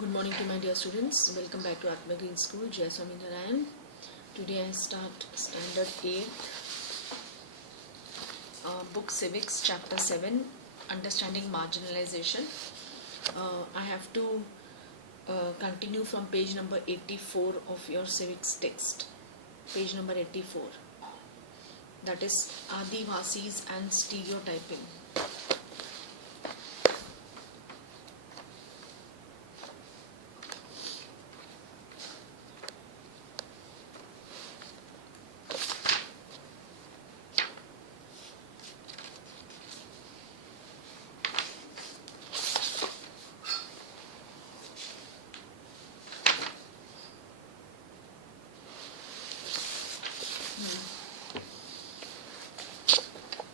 Good morning to my dear students. Welcome back to Atma Green School, Jai Swami Narayan. Today I start Standard 8, Book Civics, Chapter 7, Understanding Marginalization. I have to continue from page number 84 of your civics text. Page number 84. That is Adivasis and Stereotyping.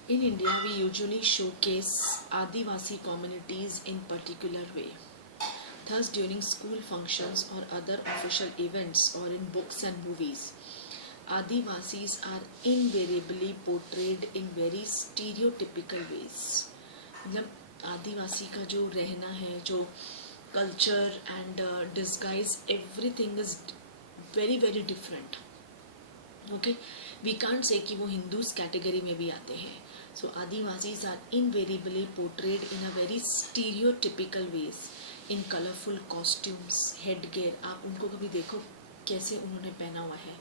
In India, we usually showcase Adivasi communities in particular way. Thus, during school functions or other official events or in books and movies, Adivasis are invariably portrayed in very stereotypical ways. मतलब आदिवासी का जो रहना है, जो culture and disguise, everything is very very different. Okay, we can't say कि वो Hindus category में भी आते हैं. So Adivasis are invariably portrayed in a very stereotypical ways, in colorful costumes, headgear. आप उनको कभी देखो कैसे उन्होंने पहना हुआ है,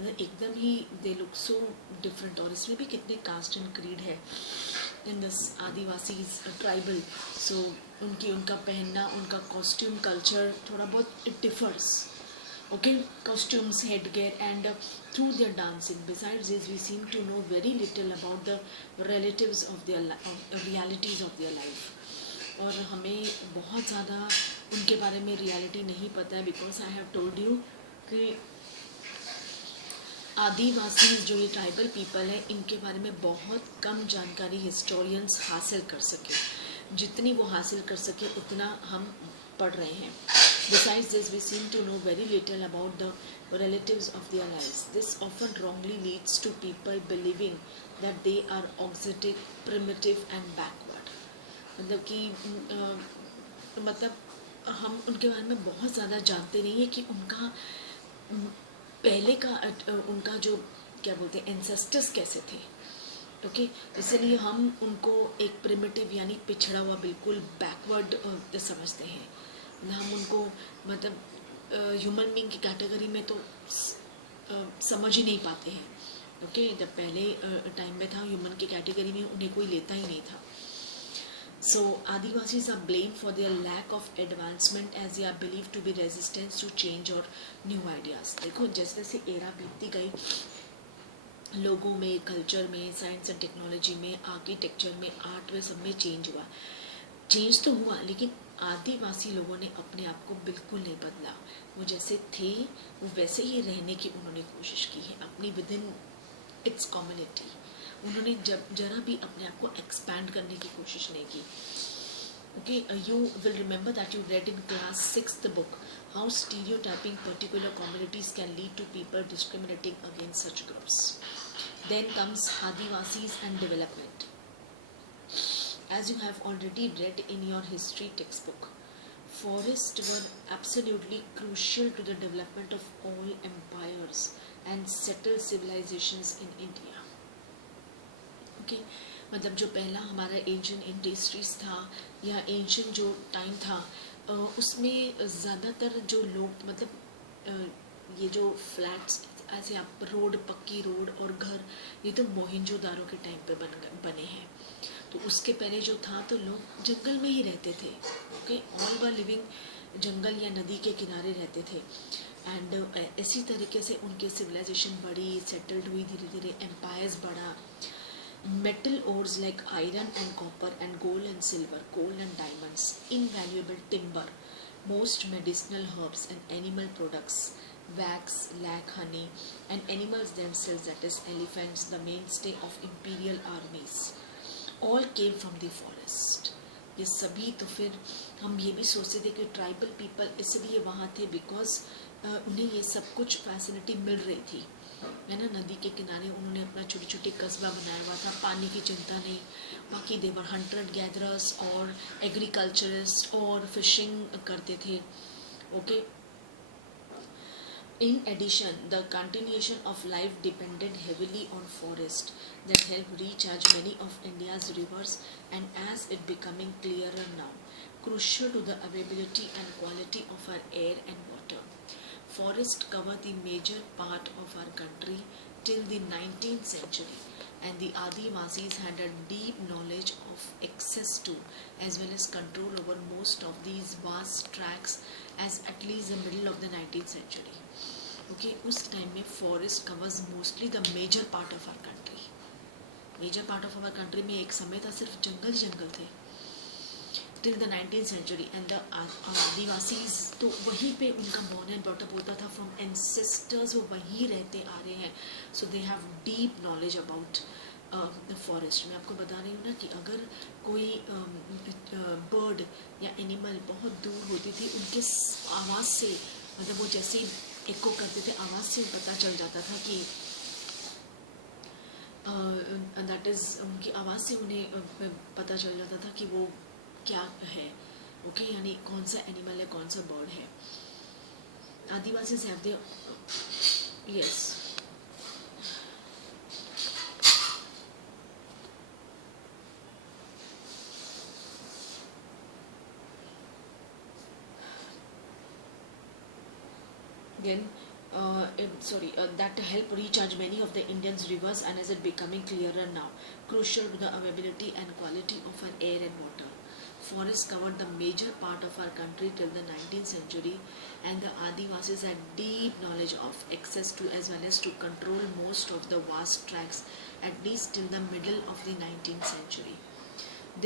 मतलब एकदम ही they look so different. और इसमें भी कितने caste and creed है in this Adivasis tribal. So उनका पहनना, उनका costume culture थोड़ा बहुत it differs. Okay, costumes, headgear, and through their dancing. Besides this, we seem to know very little about the relatives of their realities of their life. और हमें बहुत ज़्यादा उनके बारे में रियलिटी नहीं पता है, because I have told you कि आदिवासी जो ये ट्राइबल पीपल है, इनके बारे में बहुत कम जानकारी हिस्टोरियंस हासिल कर सके. जितनी वो हासिल कर सके उतना हम पढ़ रहे हैं. Besides this, we seem to know very little about the relatives of their lives. This often wrongly leads to people believing that they are exotic, primitive and backward. मतलब कि मतलब हम उनके बारे में बहुत ज़्यादा जानते नहीं है कि उनका पहले का उनका जो क्या बोलते हैं एंसेस्टर्स कैसे थे. ओके, इसलिए हम उनको एक प्रिमिटिव यानी पिछड़ा हुआ, बिल्कुल बैकवर्ड समझते हैं. हम उनको मतलब ह्यूमन बीइंग की कैटेगरी में तो समझ ही नहीं पाते हैं. ओके, जब पहले टाइम में था ह्यूमन की कैटेगरी में उन्हें कोई लेता ही नहीं था. So Adivasis are blame for their lack of advancement as they are believe to be resistance to change और न्यू आइडियाज़. देखो जैसे जैसे एरा बीतती गई, लोगों में, कल्चर में, साइंस एंड टेक्नोलॉजी में, आर्किटेक्चर में, आर्ट में, सब में चेंज हुआ. चेंज तो हुआ, लेकिन आदिवासी लोगों ने अपने आप को बिल्कुल नहीं बदला. वो जैसे थे वो वैसे ही रहने की उन्होंने कोशिश की है अपनी विद इन इट्स कम्युनिटी. उन्होंने जरा भी अपने आप को एक्सपैंड करने की कोशिश नहीं की. Okay, you will remember that you read in class 6th book how stereotyping particular communities can lead to people discriminating against such groups. Then comes Adivasis and development. As you have already read in your history textbook, forests were absolutely crucial to the development of all empires and settled civilizations in India. Okay, मतलब जो पहला हमारा ancient industries था या ancient जो time था, उसमें ज़्यादातर जो लोग मतलब ये जो फ्लैट्स ऐसे आप रोड, पक्की रोड और घर, ये तो मोहिंजोदारो के टाइम पे बने हैं. तो उसके पहले जो था तो लोग जंगल में ही रहते थे. ओके, ऑल वर लिविंग जंगल या नदी के किनारे रहते थे. एंड इसी तरीके से उनकी सिविलाइजेशन बढ़ी, सेटल्ड हुई धीरे धीरे, एम्पायर्स बढ़ा. Metal ores like iron and copper and gold and silver, gold and diamonds, invaluable timber, most medicinal herbs and animal products, wax, lac, honey, and animals themselves, that is elephants, the mainstay of imperial armies, all came from the forest. ये सभी तो फिर हम ये भी सोचते थे कि ट्राइबल पीपल इसलिए वहाँ थे बिकॉज उन्हें ये सब कुछ फैसिलिटी मिल रही थी, है ना. नदी के किनारे उन्होंने अपना छोटे छोटे कस्बा बनाया हुआ था, पानी की चिंता नहीं. बाकी देवर हंटर गैदरर्स और एग्रीकल्चरिस्ट और फिशिंग करते थे. Okay. In addition, the continuation of life depended heavily on forest that helped recharge many of India's rivers, and as it becoming clearer now, crucial to the availability and quality of our air and water. Forests cover the major part of our country till the 19th century, and the Adivasis had a deep knowledge of access to as well as control over most of these vast tracts as at least the middle of the 19th century. Okay उस time में forest covers mostly the major part of our country. Major part of our country में एक समय था सिर्फ जंगल ही जंगल थे till the 19th century. And the Adivasis तो वहीं पे उनका बॉर्न एंड ब्रॉट अप होता था फ्रॉम एंसेस्टर्स, वो वहीं रहते आ रहे हैं. So they have deep knowledge about the forest. मैं आपको बता रही हूँ ना कि अगर कोई बर्ड या एनिमल बहुत दूर होती थी, उनके आवाज़ से मतलब वो जैसे एको करते थे, आवाज़ से पता चल जाता था कि दैट इज़ उनकी आवाज़ से उन्हें पता चल जाता था कि वो क्या है. ओके यानी कौन सा एनिमल है, कौन सा बर्ड है. Adivasis have they yes. Again, that help recharge many of the Indians' rivers, and as it becoming clearer now, crucial to the availability and quality of our air and water. Forests covered the major part of our country till the 19th century, and the Adivasis had deep knowledge of access to as well as to control most of the vast tracts at least till the middle of the 19th century.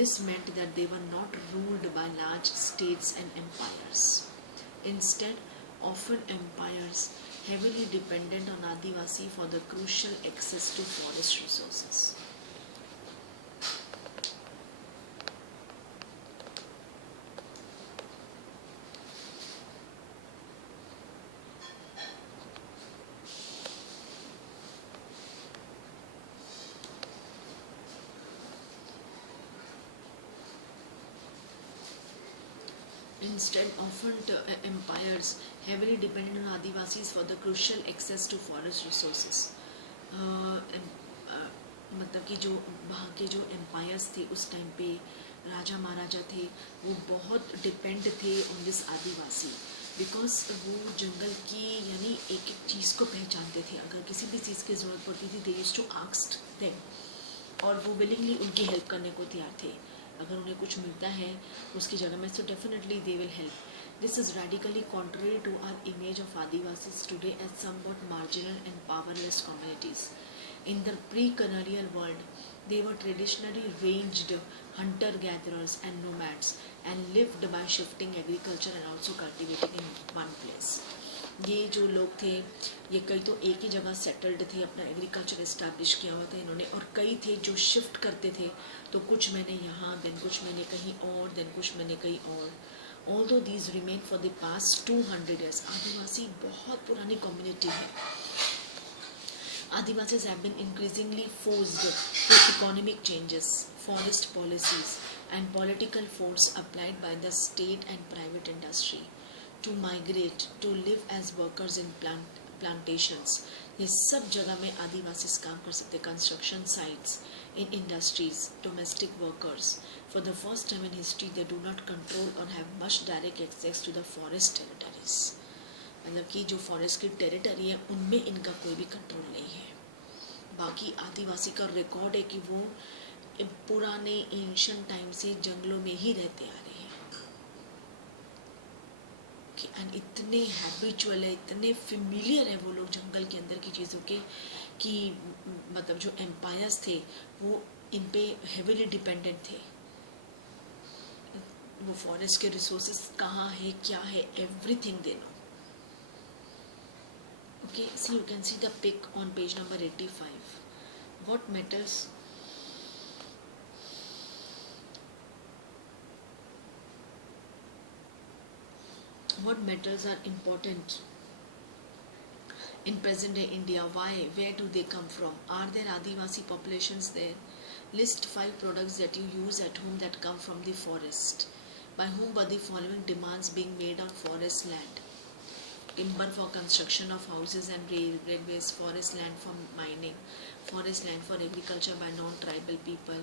This meant that they were not ruled by large states and empires. Instead, often empires heavily dependent on Adivasi for the crucial access to forest resources. Instead, often empires heavily depended on Adivasis for the crucial access to forest resources. मतलब कि जो वहाँ के जो empires थे उस time पे, राजा महाराजा थे, वो बहुत डिपेंड थे ऑन दिस आदिवासी, बिकॉज वो जंगल की यानी एक एक चीज़ को पहचानते थे. अगर किसी भी चीज़ की ज़रूरत पड़ती थी, they used to ask them, और वो विलिंगली उनकी हेल्प करने को तैयार थे. अगर उन्हें कुछ मिलता है उसकी जगह में, so definitely they will help. This is radically contrary to our image of Adivasis today as somewhat marginal and powerless communities. In the pre-colonial world, they were traditionally ranged hunter-gatherers and nomads and lived by shifting agriculture and also cultivating in one place. ये जो लोग थे, ये कई तो एक ही जगह settled थे, अपना एग्रीकल्चर इस्टेब्लिश किया हुआ था इन्होंने, और कई थे जो शिफ्ट करते थे, तो कुछ महीने यहाँ, देन कुछ महीने कहीं और, देन कुछ महीने कहीं और. Although these remain for the past 200 years, आदिवासी बहुत पुरानी कम्युनिटी है. Adivasis have been increasingly forced through economic changes, forest policies, and political force applied by the state and private industry to migrate, to live as workers in plantations. ये सब जगह में आदिवासीज काम कर सकते. Construction sites, in industries, domestic workers. For the first time in history, they do not control or have much direct access to the forest territories. मतलब कि जो फॉरेस्ट की टेरिटरी है उनमें इनका कोई भी कंट्रोल नहीं है. बाकी आदिवासी का रिकॉर्ड है कि वो पुराने एंशिएंट टाइम से जंगलों में ही रहते आ रहे हैं. एंड इतने हैबिचुअल है, इतने फेमिलियर है वो लोग जंगल के अंदर की चीज़ों के, कि मतलब जो एम्पायर्स थे वो इन पे हेविली डिपेंडेंट थे. वो फॉरेस्ट के रिसोर्सेज कहाँ है, क्या है, everything they know. Okay, so you can see the pic on page number 85. What metals are important in present day India? Why? Where do they come from? Are there Adivasi populations there? List 5 products that you use at home that come from the forest. By whom were the following demands being made on forest land? Timber for construction of houses and railways, forest land for mining, forest land for agriculture by non-tribal people,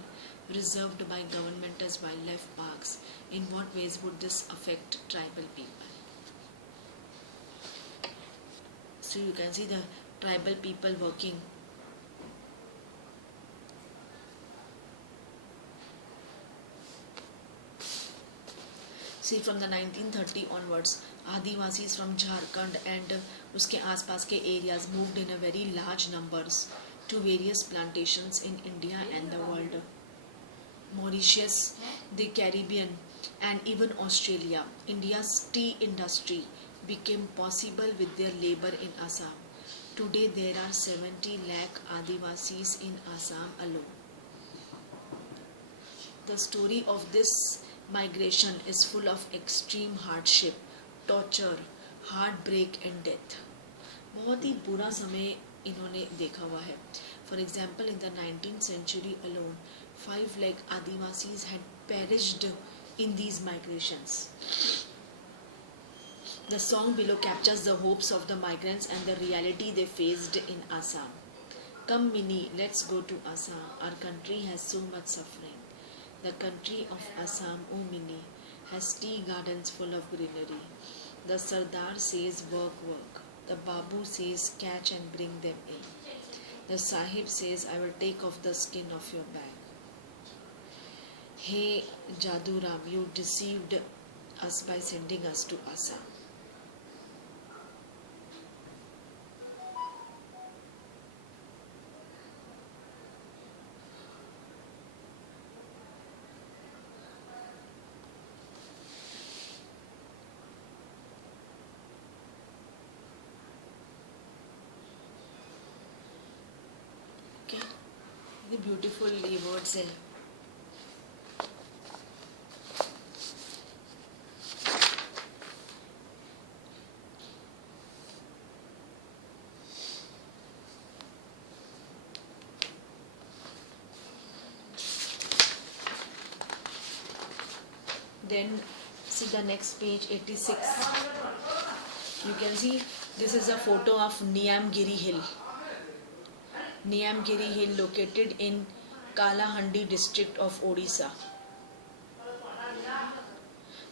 reserved by government as wildlife parks. In what ways would this affect tribal people? So you can see the tribal people working. See, from the 1930 onwards, Adivasis from Jharkhand and uske आसपास के areas moved in a very large numbers to various plantations in India and the world. Mauritius, the Caribbean, and even Australia. India's tea industry became possible with their labor in Assam. Today there are 70 lakh Adivasis in Assam alone. The story of this migration is full of extreme hardship, torture, heartbreak and death. बहुत ही बुरा समय इन्होंने देखा हुआ है. For example, in the 19th century alone, 5 lakh Adivasis had perished in these migrations. The song below captures the hopes of the migrants and the reality they faced in Assam. Come Minnie, let's go to Assam. Our country has so much suffering. The country of Assam, O Minnie, has tea gardens full of greenery. The Sardar says work, work. The Babu says catch and bring them in. The Sahib says I will take off the skin of your bag. Hey Jaduram, you deceived us by sending us to Assam. Okay, the beautiful words है. Then see the next page 86. You can see this is a photo of Niyamgiri Hill. Niyamgiri Hill located in Kalahandi district of Odisha.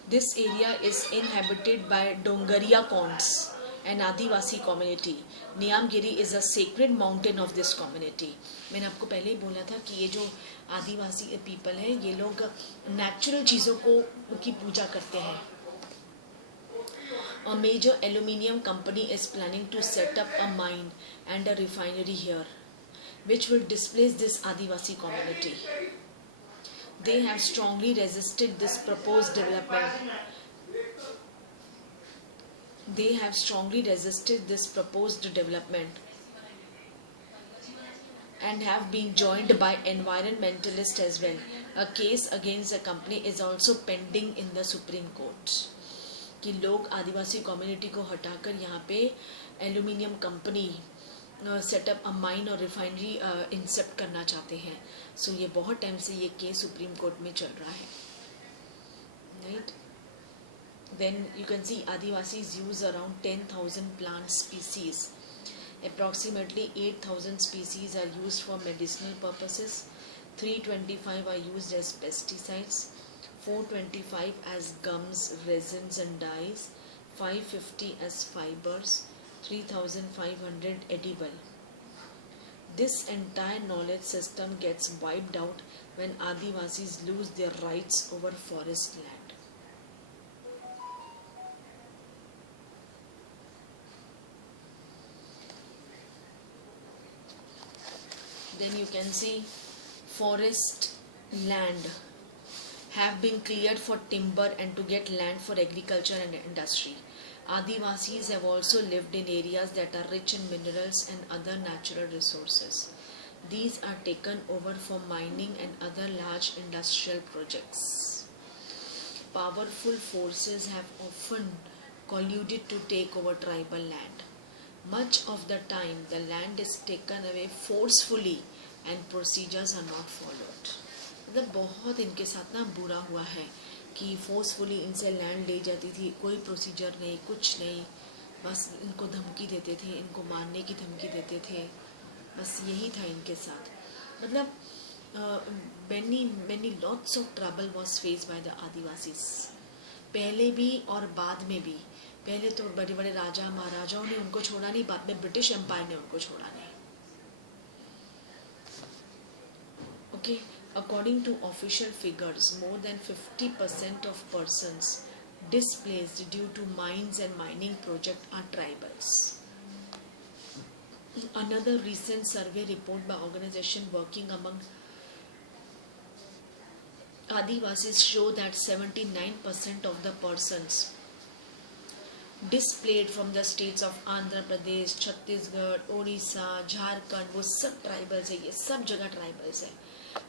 This area is inhabited by Dongariya Konds, an Adivasi community. Niyamgiri is a sacred mountain of this community. मैंने आपको पहले ही बोला था कि ये जो आदिवासी people हैं ये लोग नेचुरल चीज़ों को की पूजा करते हैं. A major aluminium company is planning to set up a mine and a refinery here, which will displace this Adivasi community. They have strongly resisted this proposed development. They have strongly resisted this proposed development and have been joined by environmentalists as well. A case against the company is also pending in the Supreme Court. कि लोग आदिवासी community को हटाकर यहाँ पे aluminium company setup अ mine और refinery incept करना चाहते हैं. सो ये बहुत टाइम से ये केस सुप्रीम कोर्ट में चल रहा है. Right. Then you can see Adivasis use around 10,000 plant species. Approximately 8,000 species are used for medicinal purposes. 325 are used as pesticides. 425 as gums, resins and dyes. 550 as fibers. 3,500 edible. This entire knowledge system gets wiped out when Adivasis lose their rights over forest land. Then you can see forest land have been cleared for timber and to get land for agriculture and industry. Adivasis have also lived in areas that are rich in minerals and other natural resources. These are taken over for mining and other large industrial projects. Powerful forces have often colluded to take over tribal land. Much of the time the land is taken away forcefully and procedures are not followed. मतलब बहुत इनके साथ ना बुरा हुआ है. कि forcefully इनसे लैंड ले जाती थी, कोई प्रोसीजर नहीं, कुछ नहीं, बस इनको धमकी देते थे, इनको मारने की धमकी देते थे, बस यही था इनके साथ. मतलब many lots of trouble was faced by the Adivasis, पहले भी और बाद में भी. पहले तो बड़े बड़े राजा महाराजाओं ने उनको छोड़ा नहीं, बाद में ब्रिटिश एम्पायर ने उनको छोड़ा नहीं. Okay, according to official figures, more than 50% of persons displaced due to mines and mining project are tribals. Another recent survey report by organization working among Adivasis show that 79% of the persons displaced from the states of Andhra Pradesh, Chhattisgarh, Odisha, Jharkhand, वो सब tribals है, ये सब जगह tribals है.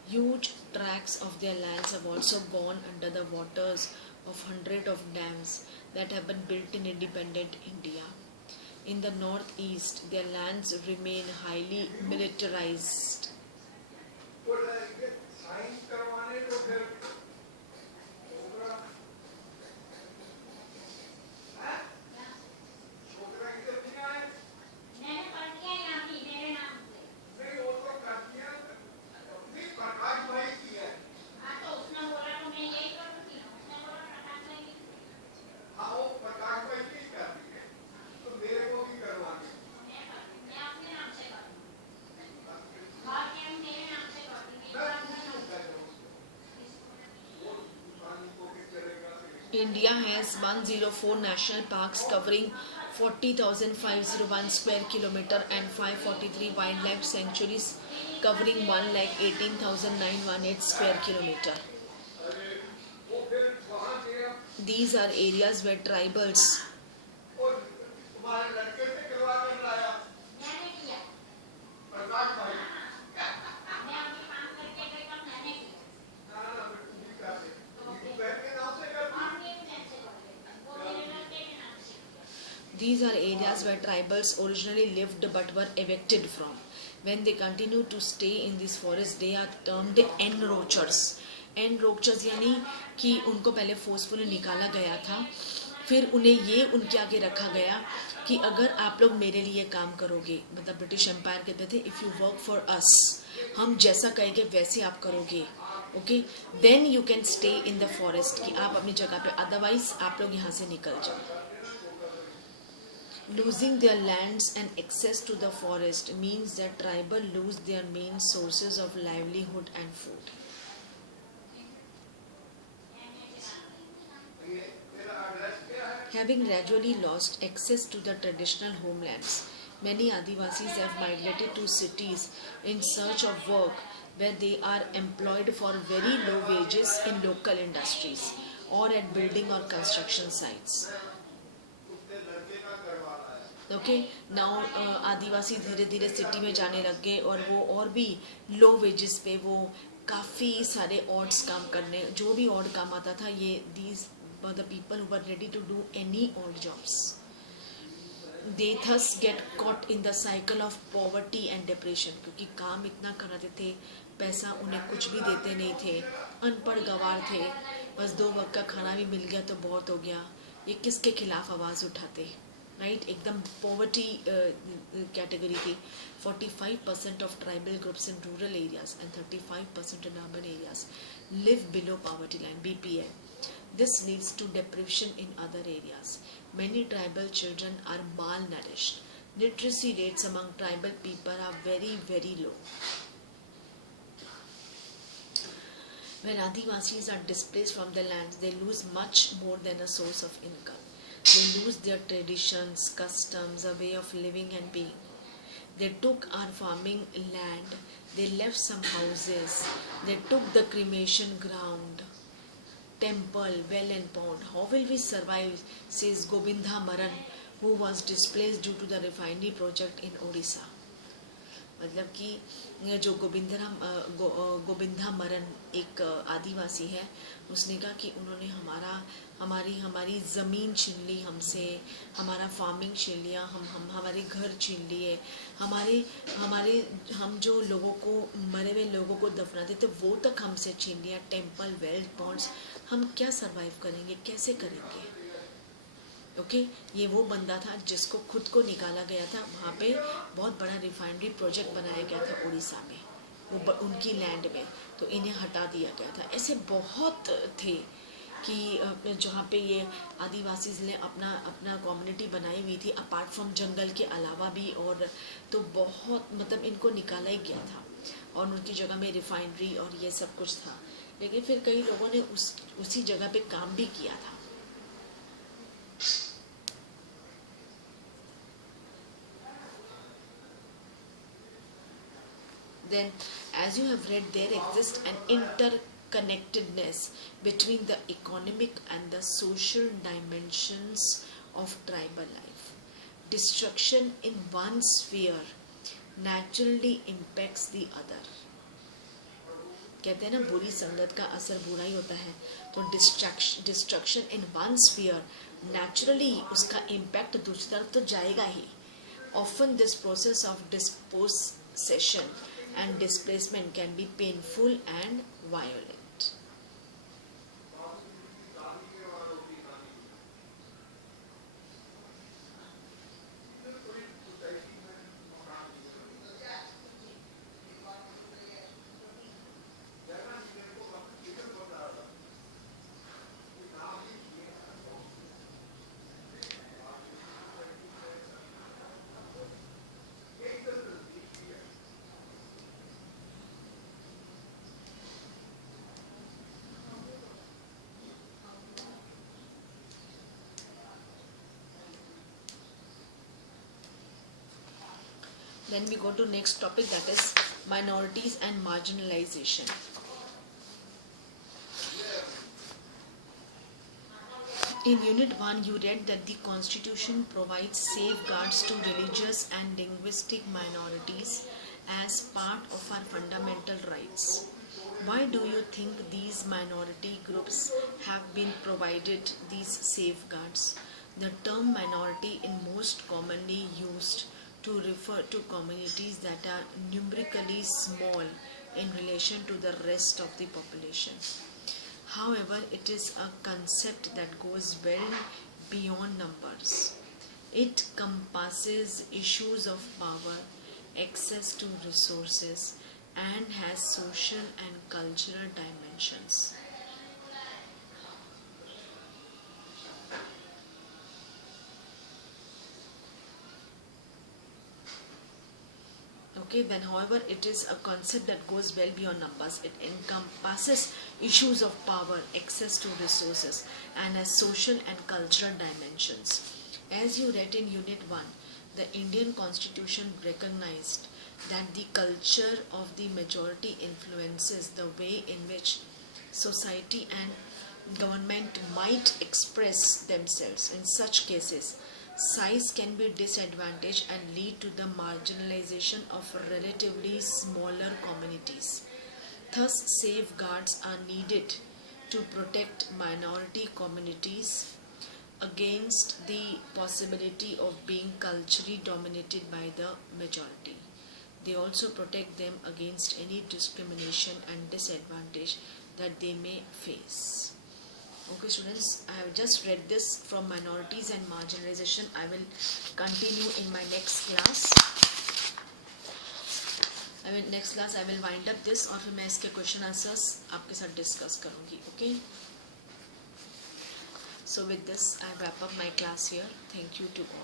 Huge tracts of their lands have also gone under the waters of hundreds of dams that have been built in independent India. In the northeast, their lands remain highly militarized. India has 104 national parks covering 40,501 square kilometer and 543 wildlife sanctuaries covering 1,18,918 square kilometer. These are areas where tribals originally lived but were evicted from. When they continue to stay in this forest, they are termed encroachers. Encroachers यानी कि उनको पहले forcefully निकाला गया था, फिर उन्हें ये उनके आगे रखा गया कि अगर आप लोग मेरे लिए काम करोगे, मतलब ब्रिटिश एम्पायर कहते थे if you work for us, हम जैसा कहेंगे वैसे आप करोगे, okay, then you can stay in the forest, कि आप अपनी जगह पे, अदरवाइज आप लोग यहाँ से निकल जाओ. Losing their lands and access to the forest means that tribal lose their main sources of livelihood and food. Having gradually lost access to the traditional homelands, many Adivasis have migrated to cities in search of work where they are employed for very low wages in local industries or at building or construction sites. Okay, now Adivasi धीरे धीरे city में जाने लग गए और वो और भी लो वेजेस पे वो काफ़ी सारे ऑड्स काम करने, जो भी ऑड काम आता था, ये these were the people who were ready to do any odd jobs. They thus get caught in the cycle of poverty and depression, क्योंकि काम इतना कराते थे, पैसा उन्हें कुछ भी देते नहीं थे, अनपढ़ गवार थे, बस 2 वक्त का खाना भी मिल गया तो बहुत हो गया. ये किसके खिलाफ आवाज़ उठाते, राइट? एकदम पॉवर्टी कैटेगरी थी. 45% of tribal groups in rural areas and 35% in urban areas live below poverty line, BPL. This leads to deprivation in other areas. Many tribal children are malnourished. Literacy rates among tribal people are very, very low. When Adivasis are displaced from their lands, they lose much more than a source of income. They lose their traditions, customs, a way of living and being. They took our farming land, they left some houses, they took the cremation ground, temple, well and pond. How will we survive, says Gobinda Maran, who was displaced due to the refinery project in Odisha. मतलब कि जो गोविंदा मरन एक आदिवासी है, उसने कहा कि उन्होंने हमारी हमारी ज़मीन छीन ली हमसे, हमारा फार्मिंग छीन लिया, हम हमारे घर छीन लिए, हमारे हमारे हम जो लोगों को, मरे हुए लोगों को दफनाते थे वो तक हमसे छीन लिया, टेम्पल, वेल्थ, बॉन्ड्स, हम क्या सरवाइव करेंगे, कैसे करेंगे। ओके ये वो बंदा था जिसको खुद को निकाला गया था, वहाँ पे बहुत बड़ा रिफाइनरी प्रोजेक्ट बनाया गया था उड़ीसा में, वो उनकी लैंड में, तो इन्हें हटा दिया गया था। ऐसे बहुत थे कि जहाँ पे ये आदिवासी ने अपना अपना कम्युनिटी बनाई हुई थी अपार्ट फ्रॉम जंगल के अलावा भी, और तो बहुत मतलब इनको निकाला ही गया था और उनकी जगह में रिफाइनरी और ये सब कुछ था, लेकिन फिर कई लोगों ने उसी जगह पे काम भी किया था। Then, as you have read, there exists an interconnectedness between the economic and the social dimensions of tribal life. Destruction in one sphere naturally impacts the other. कहते हैं ना बुरी संगत का असर बुरा ही होता है, तो destruction in one sphere naturally उसका इम्पैक्ट दूसरी तरफ तो जाएगा ही। Often this process of dispossession and displacement can be painful and violent. Then we go to next topic, that is minorities and marginalization. In Unit 1, you read that the Constitution provides safeguards to religious and linguistic minorities as part of our fundamental rights. Why do you think these minority groups have been provided these safeguards? The term minority is most commonly used to refer to communities that are numerically small in relation to the rest of the population. However, it is a concept that goes well beyond numbers. It encompasses issues of power, access to resources, and has social and cultural dimensions. Okay, then however it is a concept that goes well beyond numbers. It encompasses issues of power, access to resources, and has social and cultural dimensions. As you read in Unit 1, the Indian Constitution recognized that the culture of the majority influences the way in which society and government might express themselves. In such cases, size can be disadvantaged and lead to the marginalization of relatively smaller communities. Thus, safeguards are needed to protect minority communities against the possibility of being culturally dominated by the majority. They also protect them against any discrimination and disadvantage that they may face. Okay students, I have just read this from minorities and marginalization. I will continue in my next class. Next class I will wind up this और फिर मैं इसके question answers आपके साथ discuss करूँगी. Okay. So with this I wrap up my class here. Thank you to all.